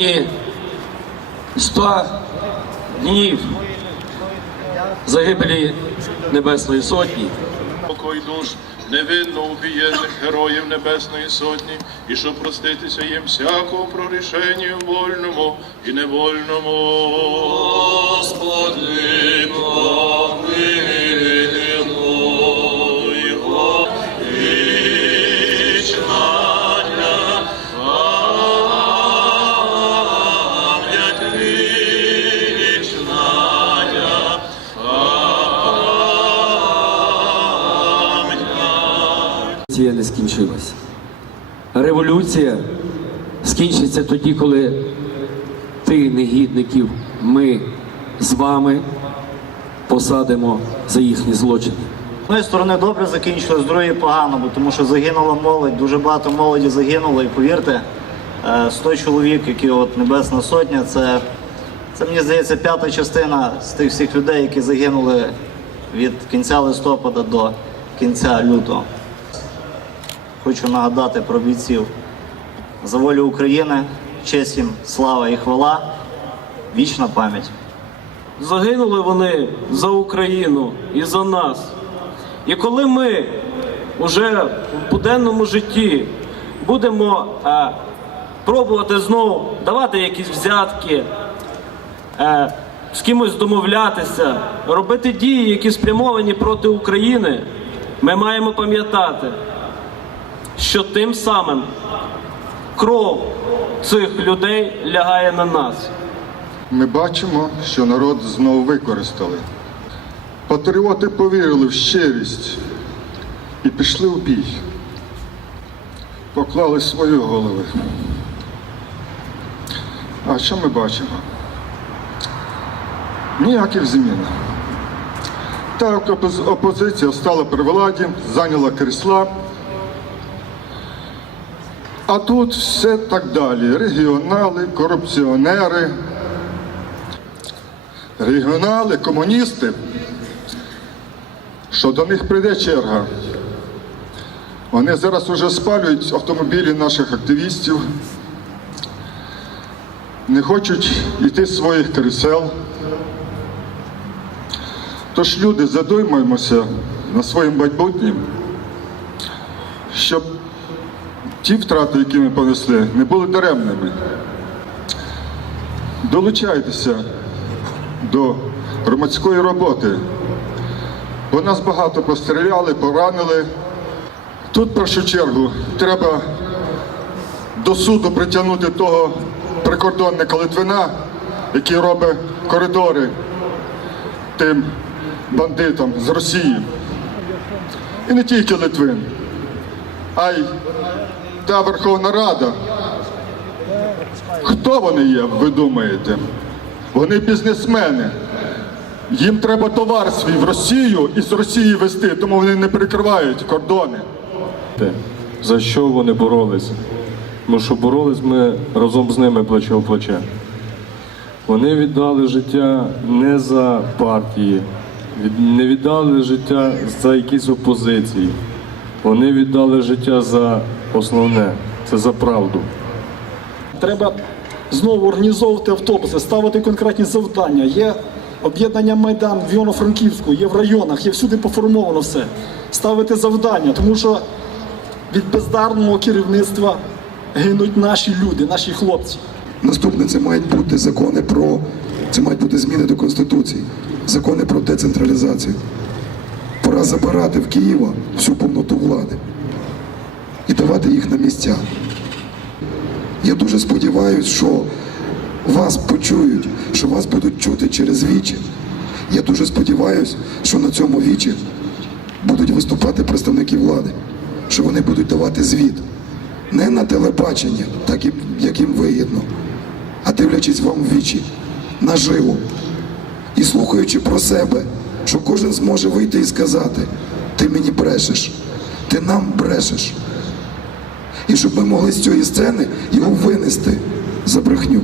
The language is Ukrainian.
І 100 днів загибелі Небесної Сотні. Покой душ невинно убієних героїв Небесної Сотні, і щоб проститися їм всякого прорішення вольному і невольному. Господи, Революція не скінчилася. Революція скінчиться тоді, коли ти, негідників, ми з вами посадимо за їхні злочини. З однієї сторони добре закінчилось, з другої погано, бо тому що загинула молодь, дуже багато молоді загинуло. І повірте, е, 100 чоловік, які от Небесна Сотня, це, це мені здається п'ята частина з тих всіх людей, які загинули від кінця листопада до кінця лютого. Хочу нагадати про бійців за волю України, честь їм, слава і хвала, вічна пам'ять. Загинули вони за Україну і за нас. І коли ми вже в буденному житті будемо е, пробувати знову давати якісь взятки, е, з кимось домовлятися, робити дії, які спрямовані проти України, ми маємо пам'ятати, що тим самим кров цих людей лягає на нас. Ми бачимо, що народ знову використали. Патріоти повірили в щирість і пішли в бій. Поклали свої голови. А що ми бачимо? Ніяких змін. Так опозиція стала при владі, зайняла крісла. А тут все так далі. Регіонали, корупціонери, регіонали, комуністи, що до них прийде черга. Вони зараз уже спалюють автомобілі наших активістів, не хочуть йти з своїх крісел. Тож люди задумаємося на своїм майбутнім, щоб ті втрати, які ми понесли, не були даремними. Долучайтеся до громадської роботи, бо нас багато постріляли, поранили. Тут, в першу чергу, треба до суду притягнути того прикордонника Литвина, який робить коридори тим бандитам з Росії. І не тільки Литвин, а й та Верховна Рада. Хто вони є, ви думаєте? Вони бізнесмени. Їм треба товар свій в Росію і з Росії вести, тому вони не перекривають кордони. за що вони боролися. Тому що боролись ми разом з ними плече в плече. Вони віддали життя не за партії, не віддали життя за якісь опозиції. Вони віддали життя за основне це за правду. Треба знову організовувати автобуси, ставити конкретні завдання. Є об'єднання Майдан в Івано-Франківську, є в районах, є всюди поформовано все. Ставити завдання, тому що від бездарного керівництва гинуть наші люди, наші хлопці. Наступне це мають бути закони про це мають бути зміни до Конституції, закони про децентралізацію. Пора забирати в Києва всю повноту влади і давати їх на місця. Я дуже сподіваюся, що вас почують, що вас будуть чути через вічі. Я дуже сподіваюся, що на цьому вічі будуть виступати представники влади, що вони будуть давати звіт не на телебачення, так і- як їм вигідно, а дивлячись вам в вічі наживо і слухаючи про себе, що кожен зможе вийти і сказати: ти мені брешеш, ти нам брешеш. І щоб ми могли з цієї сцени його винести за брехню.